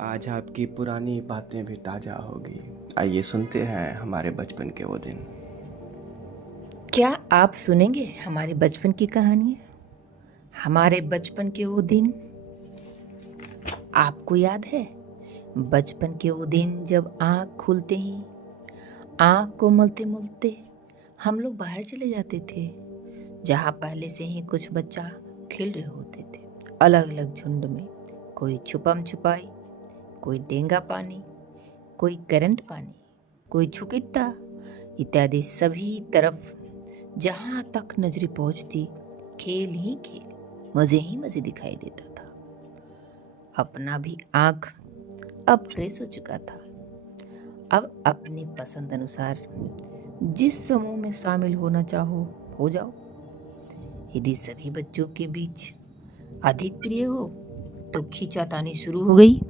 आज आपकी पुरानी बातें भी ताज़ा होगी। आइए सुनते हैं हमारे बचपन के वो दिन। क्या आप सुनेंगे हमारे बचपन की कहानियाँ? हमारे बचपन के वो दिन आपको याद है? बचपन के वो दिन जब आँख खुलते ही आँख को मलते मलते हम लोग बाहर चले जाते थे, जहाँ पहले से ही कुछ बच्चा खेल रहे होते थे, अलग अलग झुंड में। कोई छुपम छुपाई, कोई डेंगा पानी, कोई करंट पानी, कोई छुकित्ता इत्यादि। सभी तरफ जहाँ तक नजरें पहुँचती खेल ही खेल, मज़े ही मज़े दिखाई देता था। अपना भी आँख अब फ्रेश हो चुका था। अब अपनी पसंद अनुसार जिस समूह में शामिल होना चाहो हो जाओ। यदि सभी बच्चों के बीच अधिक प्रिय हो तो खींचातानी शुरू हो गई।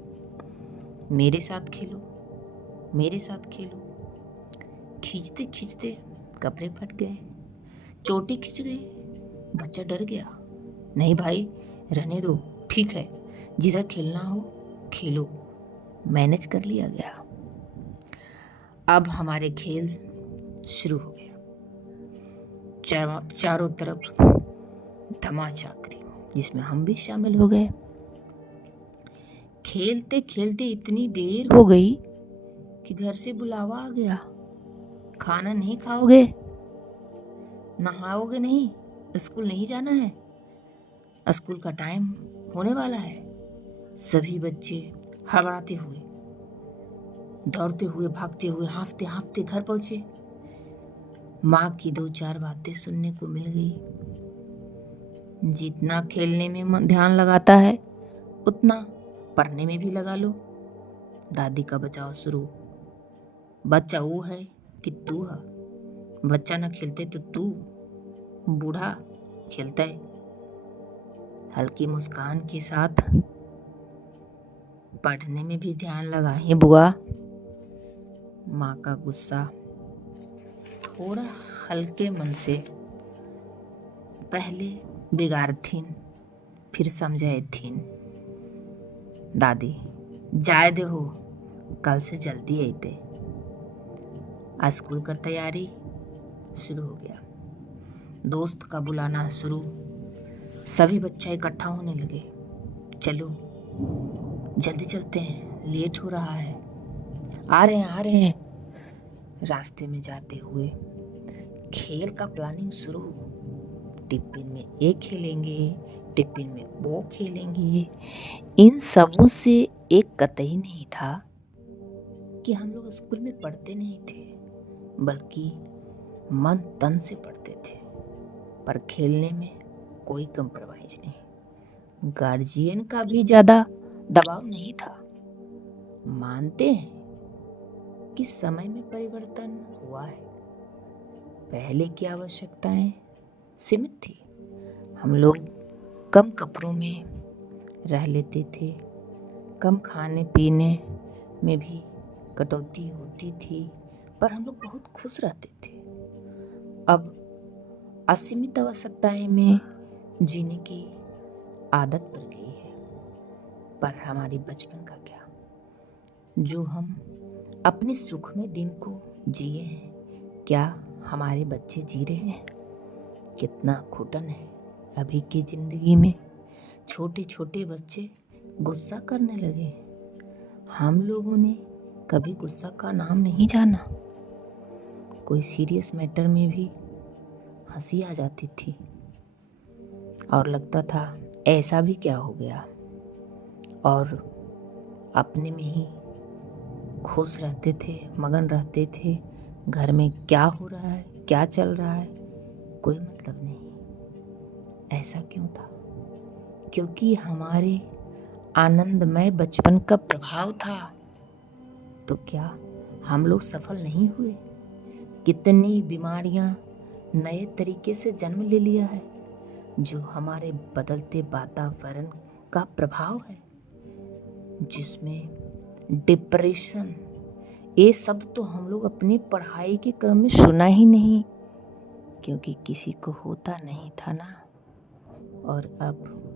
मेरे साथ खेलो, मेरे साथ खेलो। खींचते खींचते कपड़े फट गए, चोटी खिंच गई, बच्चा डर गया। नहीं भाई, रहने दो, ठीक है, जिधर खेलना हो खेलो, मैनेज कर लिया गया। अब हमारे खेल शुरू हो गया। चारों तरफ धमाचाकरी, जिसमें हम भी शामिल हो गए। खेलते खेलते इतनी देर हो गई कि घर से बुलावा आ गया। खाना नहीं खाओगे, नहाओगे नहीं, स्कूल नहीं जाना है, स्कूल का टाइम होने वाला है। सभी बच्चे हड़बड़ाते हुए, दौड़ते हुए, भागते हुए, हाँफते हाँफते घर पहुंचे। माँ की 2-4 बातें सुनने को मिल गई। जितना खेलने में ध्यान लगाता है उतना पढ़ने में भी लगा लो। दादी का बचाव शुरू। बच्चा वो है कि तू है, बच्चा ना खेलते तो तू बूढ़ा खेलता है। हल्की मुस्कान के साथ पढ़ने में भी ध्यान लगा ही बुआ। माँ का गुस्सा थोड़ा हल्के मन से पहले बिगाड़ थीन, फिर समझाए थीन। दादी जाए दे हो, कल से जल्दी आते। स्कूल का तैयारी शुरू हो गया। दोस्त का बुलाना शुरू। सभी बच्चे इकट्ठा होने लगे। चलो जल्दी चलते हैं, लेट हो रहा है। आ रहे हैं। रास्ते में जाते हुए खेल का प्लानिंग शुरू। टिफिन में ये खेलेंगे, टिफिन में वो खेलेंगे। इन सबों से एक कतई नहीं था कि हम लोग स्कूल में पढ़ते नहीं थे, बल्कि मन तन से पढ़ते थे। पर खेलने में कोई कंप्रोमाइज नहीं। गार्जियन का भी ज्यादा दबाव नहीं था। मानते हैं कि समय में परिवर्तन हुआ है। पहले की आवश्यकताएं सीमित थी। हम लोग कम कपड़ों में रह लेते थे, कम खाने पीने में भी कटौती होती थी, पर हम लोग बहुत खुश रहते थे। अब असीमित आवश्यकताएं में जीने की आदत पड़ गई है। पर हमारी बचपन का क्या, जो हम अपने सुख में दिन को जिए हैं, क्या हमारे बच्चे जी रहे हैं? कितना घुटन है अभी की जिंदगी में। छोटे छोटे बच्चे गुस्सा करने लगे। हम लोगों ने कभी गुस्सा का नाम नहीं जाना। कोई सीरियस मैटर में भी हंसी आ जाती थी और लगता था ऐसा भी क्या हो गया, और अपने में ही खुश रहते थे, मगन रहते थे। घर में क्या हो रहा है, क्या चल रहा है, कोई मतलब नहीं। ऐसा क्यों था? क्योंकि हमारे आनंदमय बचपन का प्रभाव था। तो क्या हम लोग सफल नहीं हुए? कितनी बीमारियां नए तरीके से जन्म ले लिया है, जो हमारे बदलते वातावरण का प्रभाव है, जिसमें डिप्रेशन, ये शब्द तो हम लोग अपनी पढ़ाई के क्रम में सुना ही नहीं, क्योंकि किसी को होता नहीं था ना। और अब